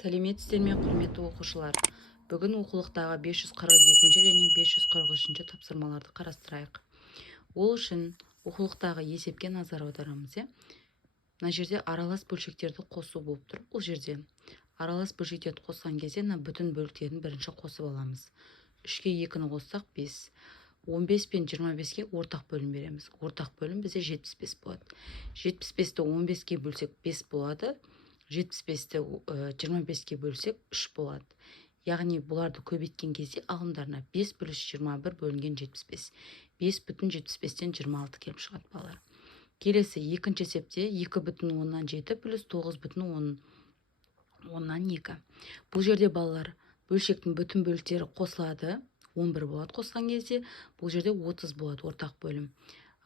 Сәлеметсіздер ме, құрметті оқушылар? Бүгін оқулықтағы 542 және 543 тапсырмаларды қарастырайық. Ол үшін оқулықтағы есепке назар аударамыз. Мына жерде аралас бөлшектерді қосу болып тұр. Бұл жерде аралас бөлшектерді қосқан кезде бүтін бөліктерін бірінші қосып аламыз. 3-ке 2-ні қоссақ 5. 15 пен 25-ке ортақ бөлім береміз. Ортақ бөлім бізде 75 болады. 75-ті 15-ке бөлсек 5 болады. 75-ті 25-ке бөлсек 3 болады. Яғни бұларды көбейткен кезде алымдарына 5 плюс 21 бөлінген 75. 5 бүтін 75-тен 26 келіп шығады балалар. Келесі екінші есепте 2 бүтін 10-нан 7 плюс 9 бүтін 10-нан 2. Бұл жерде балалар бөлшектің бүтін бөліктері қосылады. 11 болады қосқан кезде. Бұл жерде 30 болады ортақ бөлім.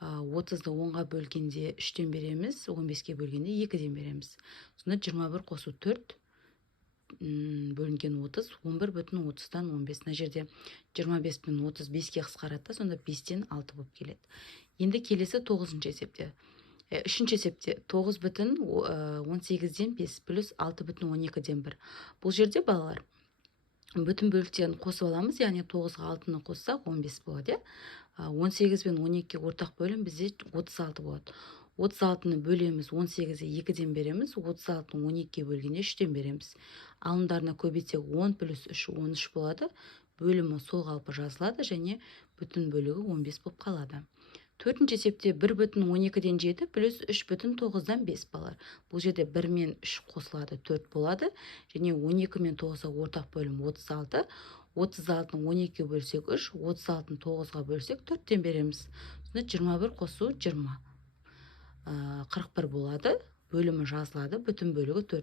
30-ды 10-ға бөлгенде 3-тен береміз, 15-ке бөлгенде 2-ден береміз. Сонда 21 қосу 4 бөлінген 30, 11 бүтін 30-тан 15. Мына жерде 25 пен 30 5-ке қысқарады, сонда 5-тен 6 болып келеді. Енді келесі 9-шы есепте. 3-ші есепте 9 бүтін 18-ден 5 плюс 6 бүтін 12-ден 1. Бұл жерде балалар бүтін бөліктерін қосып аламыз, яғни 9-ға 6-ны қоссақ 15 болады. 18 пен 12-ке ортақ бөлім бізде 36 болады. 36-ны бөлеміз, 18-ге 2-ден береміз, 36-ны 12-ке бөлгенде 3-тен береміз. Алымдарына көбейтсек 10 плюс 3 13 болады. Бөлімі сол қалпы жазылады және бүтін бөлігі 15 болып қалады. 4-ші есепте 1 бүтін 12-ден 7 плюс 3 бүтін 9-дан 5 балар. Бұл жерде 1 мен 3 қосылады 4 болады. Және 12 мен 9-ға ортақ бөлім 36. 36-ны 12-ке бөлсек 3, 36-ны 9-ға бөлсек 4-тен береміз. Сонда 21 қосу 20. 41 болады. Бөлімі жазылады. Бүтін бөлігі 4.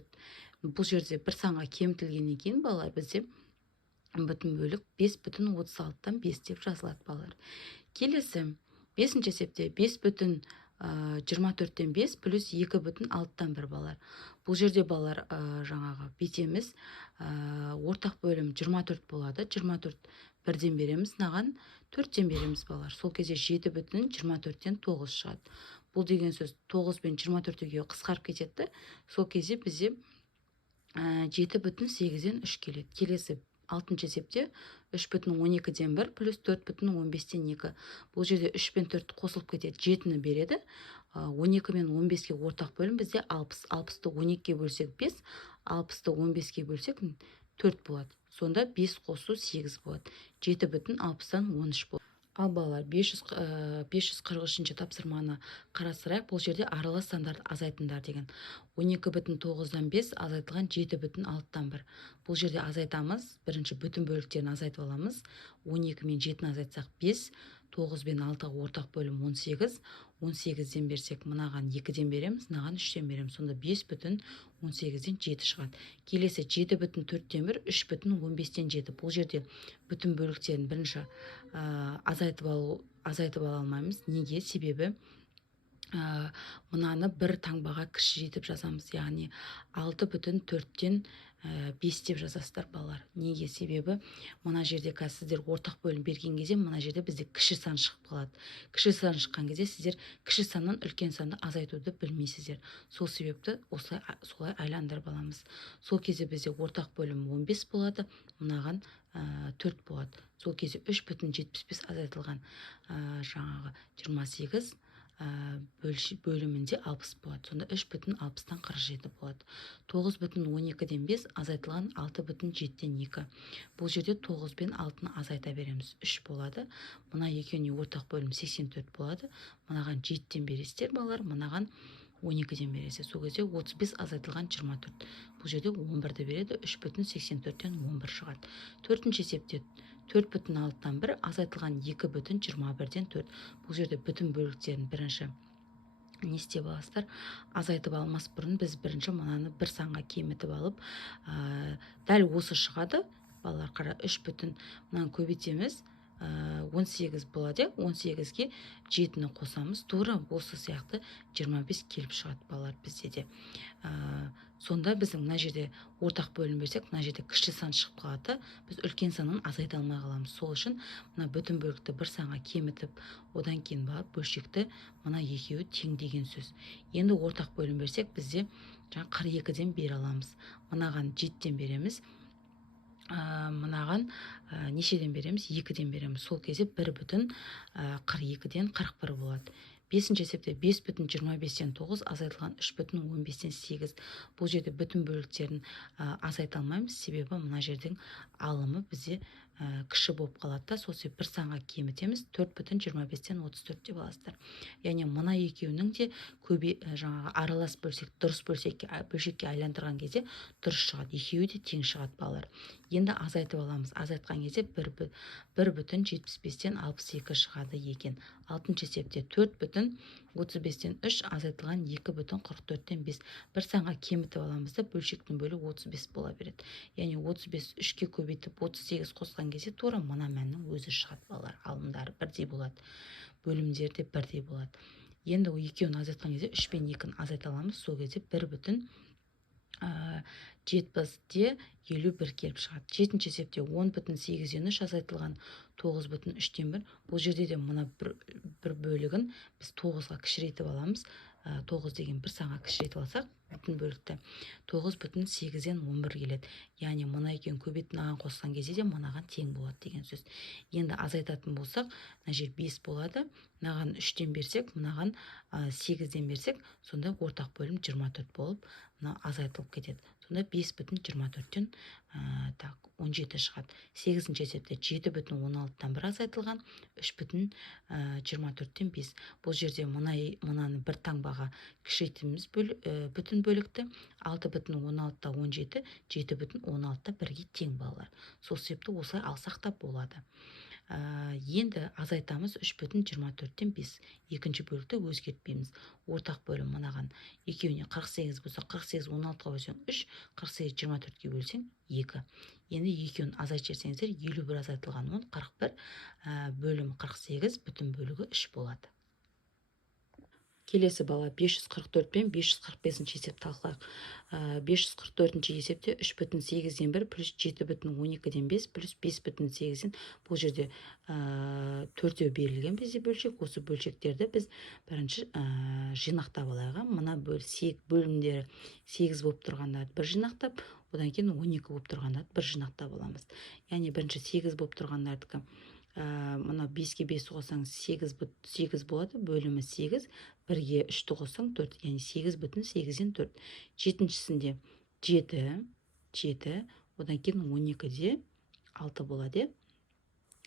Бұл жерде бір санға кемітілгеннен кейін балалар бізде бүтін бөлік 5 бүтін 36-тан 5 деп жазылады балалар. Келесі 5-ші есепте 5 бүтін 24-тен 5 плюс 2 бүтін 6-тан 1 балалар. Бұл жерде балалар жаңағы бетеміз ортақ бөлім 24 болады. 24 1-ден береміз, наған 4-тен береміз балалар. Сол кезде 7 бүтін 24-тен 9 шығады. Бұл деген сөз 9 пен 24-ге қысқарып кетеді. Сол кезде бізде 7 бүтін 8-ден 3 келеді. Келесі 6-шы есепте 3 бүтін 12-ден 1 плюс 4 бүтін 15-тен 2. Бұл жерде 3 пен 4 қосылып кетеді. 7-ні береді. 12 мен 15-ке ортақ бөлім бізде 60. 60-ты 12-ке бөлсек 5, 60-ты 15-ке бөлсек 4 болады. Сонда 5 қосу 8 болады. 7 бүтін 60-тан 13 болады. Ал балалар 543-ші тапсырманы қарастырайық. Бұл жерде аралас сандарды азайтыңдар деген. 12 бүтін 9-дан 5 азайтылған 7 бүтін 6-тан 1. Бұл жерде азайтамыз. Бірінші бүтін бөліктерін азайтып аламыз. 12 мен 7-ні азайтсақ 5, 9 бен 6-ға ортақ бөлім 18. 18-ден берсек мынаған 2-ден береміз, мынаған 3-тен береміз. Сонда 5 бүтін 18-ден 7 шығады. Келесі 7 бүтін 4-тен 1, 3 бүтін 15-тен 7. Бұл жерде бүтін бөліктерін бірінші азайтып ала алмаймыз. Неге? Себебі мынаны бір таңбаға кіші етіп жазамыз. Яғни 6 бүтін 4-тен 5 деп жазасыздар балалар. Неге? Себебі мына жерде сіздер ортақ бөлім берген кезде мына жерде бізде кіші сан шығып қалады. Кіші сан шыққан кезде сіздер кіші саннан үлкен санды азайтуды білмейсіздер. Сол себепті солай айландырып аламыз. Сол кезде бізде ортақ бөлім 15 болады, мынаған 4 болады. Сол кезде 3 бүтін 75 азайтылған жаңағы 28 бөлімінде 60 болады. Сонда 3 бүтін 60-тан 47 болады. 9 бүтін 12-ден 5 азайтылған 6 бүтін 7-ден 2. Бұл жерде 9 бен 6-ны азайта береміз. 3 болады. Мына екеуіне ортақ бөлім 84 болады. Мынаған 7-ден бересіздер балалар, мынаған 12-ден бересіздер. Сол кезде 35 азайтылған 24. Бұл жерде 11-ді береді. 3 бүтін 84-тен 11 шығады. 4-ші есепте 4 бүтін 6-тан 1 азайтылған 2 бүтін 21-ден 4. Бұл жерде бүтін бөліктерін бірінші не істеп аласыздар? Азайтып алмас бұрын біз бірінші мынаны бір санға кемітіп алып, дәл осы шығады. Балалар қара 3 бүтін мынаны көбейтеміз. 18 болады. 18-ге 7-ні қосамыз. Тура осы сияқты 25 келіп шығады балалар бізде де. Сонда біздің мына жерде ортақ бөлім берсек, мына жерде кіші сан шығып қалады. Біз үлкен санын азайта алмай қаламыз. Сол үшін мына бүтін бөлікті бір санға кемітіп, одан кейін бөлшекті мына екеуі тең деген сөз. Енді ортақ бөлім берсек, бізде жаңа 42-ден бере аламыз. Мынаған 7-ден береміз. Мынаған нешеден береміз? 2-ден береміз. Сол кезде 1,42-ден 41 болады. 5-ші есепте 5,25-тен 9 азайтылған 3,15-тен 8. Бұл жерде бүтін бөліктерін азайта алмаймыз, себебі мына жердің алымы бізде кіші болып қалады да, сол себепті бір санға кемітеміз, 4,25-тен 34 деп аласыздар. Яғни мына екеуінің де жаңағы аралас бөлсек, дұрыс бөлшекке айландырған кезде дұрыс шығады. Екеуі де тең шығады балалар. Енді азайтып аламыз. Азайтқан кезде 1,75-тен 62 шығады екен. 6-ші есепте 4,35-тен 3 азайтылған 2,44-тен 5. Бір санға кемітіп аламыз да, бөлшектің бөлігі 35 бола береді. Яғни 35 3-ке көбейтіп 38 қосқан кезде тура мына мәннің өзі шығады балалар. Алымдары бірдей болады. Бөлімдері де бірдей болады. Енді екеуін азайтқан кезде 3 пен 2-ні азайта аламыз. Сол кезде 1,70-де 51 келіп шығады. 7-ші есепте 10,8-ден 3 азайтылған 9,3-тен 1. Бұл жерде де мына бір бөлігін біз 9-ға кішірейтіп аламыз. 9 деген бір санға кішірейтіп алсақ, бүтін бөлікті 9,8-ден 11 келеді. Яғни мына екеуін көбейтіп мынаған қосқан кезде де мынаған тең болады деген сөз. Енді азайтатын болсақ, мына жер 5 болады. Мынаған 3-тен берсек, мынаған 8-ден берсек, сонда ортақ бөлім 24 болып, мына азайтылып кетеді. Сонда 5,24-тен 17 шығады. 8-ші есепте 7,16-тан 1 азайтылған 3,24-тен 5. Бұл жерде мынаны бір таңбаға кішірейтеміз бүтін бөлікті. 6,16-та 17, 7,16-та 1-ге тең балалар. Сол себепті осылай алсақ та болады. Енді азайтамыз 3,24-тен 5. Екінші бөлікті өзгертпейміз. Ортақ бөлім мынаған екеуіне 48 болса, 48 16-ға бөлсең 3, 48 24-ке бөлсең 2. Енді екеуін азайтып жіберсеңіздер, 51 азайтылған 10, 41 бөлім 48, бүтін бөлігі 3 болады. Келесі бала 544 пен 545-ші есеп талқылайық. 544-ші есепте 3,8-ден 1 плюс 7,12-ден 5 плюс 5,8-ден, бұл жерде 4-еу берілген бізде бөлшек. Осы бөлшектерді біз бірінші жинақтап алайық. Мына бөлімдері 8 болып тұрғандарды бір жинақтап, одан кейін 12 болып тұрғандарды бір жинақтап аламыз. Яғни бірінші 8 болып тұрғандардікі, мына 5-ке 5 қоссаң 8 болады, бөлімі 8, 1-ге 3-ті қоссаң 4, яғни 8,8-ден 4. 7-шісінде 7, одан кейін 12-де 6 болады.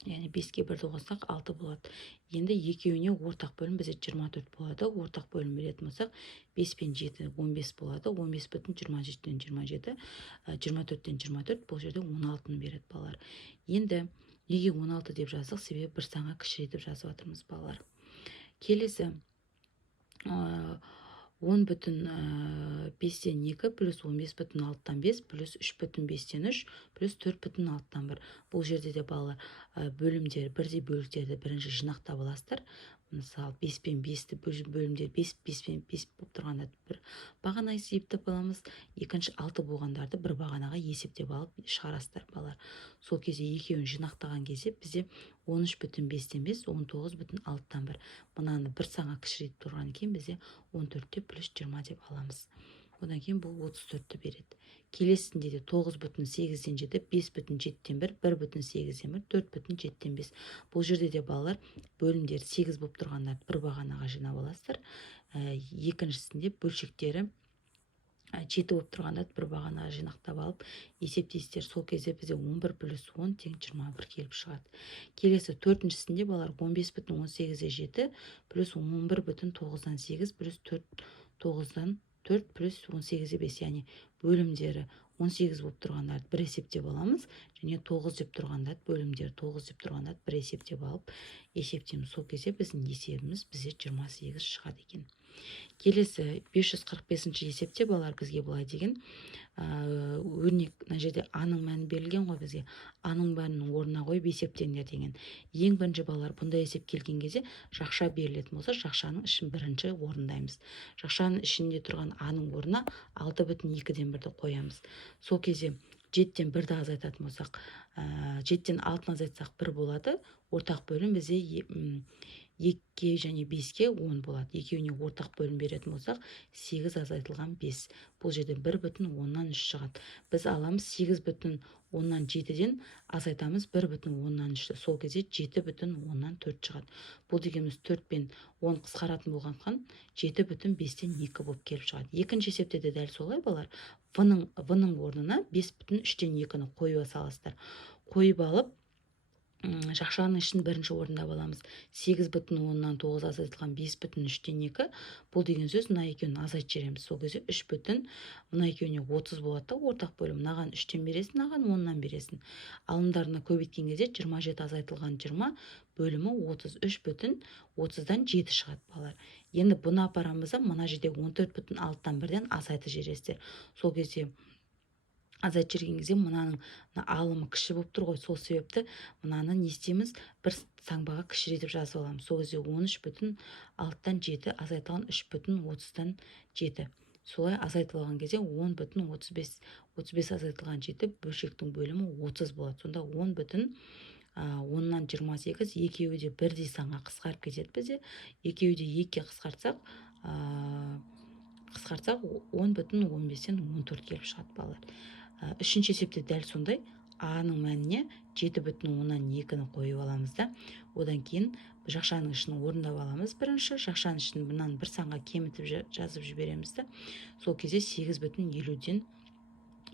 Яғни 5-ке 1-ді қоссақ 6 болады. Енді екеуіне ортақ бөлім бізде 24 болады. Ортақ бөлім беретін болсақ, 5 пен 7 15 болады. 15,27-ден 27, 24-ден 24, бұл жерде 16-ны береді балалар. Енді неге 16 деп жаздық? Себебі бір санға кішірейтіп жазып жатырмыз балалар. Келесі 10,5-тен 2 плюс 15,6-тан 5 плюс 3,5-тен 3 плюс 4,6-тан 1. Бұл жерде де балалар бөлімдері, бірдей бөліктерді бірінші жинақтап аласыздар. Мысалы 5 пен 5-ті бөлімдер 5 пен 5 болып тұрғанда бір бағана есептеп аламыз. Екінші 6 болғандарды бір бағанаға есептеп алып шығарасыздар балалар. Сол кезде екеуін жинақтаған кезде бізде 13,5-тен 5, 19,6-тан 1. Мынаны бір санға кішірейтіп тұрған кейін бізде 14-те плюс 20 деп аламыз. Одан кейін бұл 34-ті береді. Келесінде де 9,8-ден 7, 5,7-ден 1, 1,8-ден 1, 4,7-ден 5. Бұл жерде де балалар бөлімдері 8 болып тұрғандарды бір бағанаға жинап аласыздар. Екіншісінде бөлшектері 7 болып тұрғандарды бір бағанаға жинақтап алып есептейсіздер. Сол кезде бізде 11 плюс 10 тең 21 келіп шығады. Келесі 4-шісінде балалар 15,18-де 7 плюс 11,9-дан 8 плюс 9-дан 4 плюс 18-де 5, яғни бөлімдері 18 болып тұрғандарды бір есептеп аламыз, және 9 деп тұрғандарды, бөлімдері 9 деп тұрғандарды бір есептеп алып есептейміз. Сол кезде біздің есебіміз бізде 28 шығады екен. Келесі 545-ші есепте балалар бізге былай деген өрнек, мына жерде аның мәні берілген ғой бізге. Аның мәнінің орнына қойып есептеңдер деген. Ең бірінші балалар бұндай есеп келген кезде жақша берілетін болса, жақшаның ішін бірінші орындаймыз. Жақшаның ішінде тұрған аның орнына 6,2-ден 1-ді қоямыз. Сол кезде 7-ден 1-ді азайтатын болсақ, 7-ден 6-ны азайтсақ 1 болады. Ортақ бөлім бізде 2 және 5-ке 10 болады. Екеуіне ортақ бөлім беретін болсақ, 8 азайтылған 5. Бұл жерде 1,3 шығады. Біз аламыз 8,7-ден азайтамыз 1,3-ті. Сол кезде 7,4 шығады. Бұл дегеніміз 4 пен 10 қысқаратын болғандықтан 7,5-тен 2 болып келіп шығады. Екінші есепте де дәл солай балар. В-ның орнына 5,3-тен 2-ні қойып саласыздар. Қойып алып, жақшаның ішін бірінші орында аламыз. 8,10-нан 9 азайтылған 5,3-тен 2. Бұл деген сөз мына екеуін азайтып жібереміз. Сол кезде 3 мына екеуіне 30 болады да ортақ бөлім. Мынаған 3-тен бересің, мынаған 10-нан бересің. Алымдарына көбейткен кезде 27 азайтылған 20 бөлімі 33,30-дан 7 шығады балар. Енді бұны апарамыз да мына жерде 14,6-дан 1-ден азайтып жібересіздер. Сол кезде азайтып жүрген кезде мынаның алымы кіші болып тұр ғой. Сол себепті мынаны не істейміз? Бір саңбаға кішірейтіп жазып аламыз. Сол кезде 13,6-дан 7 азайтылған 3,30-дан 7. Солай азайтылған кезде 10,35. 35 азайтылған 7 бөлшектің бөлімі 30 болады. Сонда 10,10-нан 28, екеуі де бірдей санға қысқарып кетеді бізде. Екеуі де 2-ге қысқартсақ 10,15-тен 14 келіп шығады балалар. Үшінші есепте дәл сондай. А-ның мәніне 7,10-нан 2-ні қойып аламыз да. Одан кейін жақшаның ішін орындап аламыз. Бірінші жақшаның ішін бұнан бір санға кемітіп жазып жібереміз да. Сол кезде 8,50-ден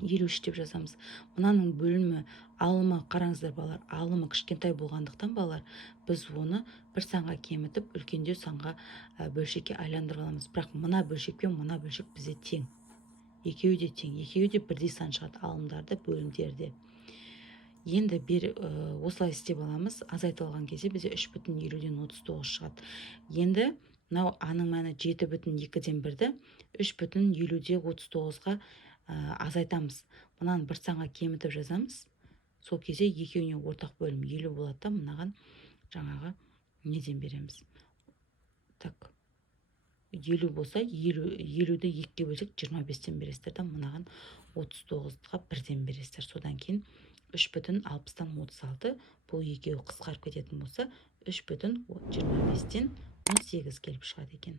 53 деп жазамыз. Мынаның бөлімі алымы қараңыздар балар. Алымы кішкентай болғандықтан балар, біз оны бір санға кемітіп, үлкендеу санға бөлшекке айландырып аламыз. Бірақ мына бөлшек пен мына бөлшек бізде тең. Екеуі де тең, екеуі де бірдей сан шығады алымдарды, бөлімдерде. Енді осылай істеп аламыз. Азайтылған кезде бізде 3,50-ден 39 шығады. Енді мынау А-ның мәні 7,2-ден 1-ді 3,50-де 39-ға азайтамыз. Мынаны бір санға кемітіп жазамыз. Сол кезде екеуіне ортақ бөлім 50 болады да, мынаған жаңағы неден береміз. Так. 50 болса, 50-ді 2-ге бөлсек 25-тен бересіздер да, мынаған 39-ға 1-ден бересіздер. Содан кейін 3,60-тан 36, бұл екеуі қысқарып кететін болса, 3,25-тен 18 келіп шығады екен.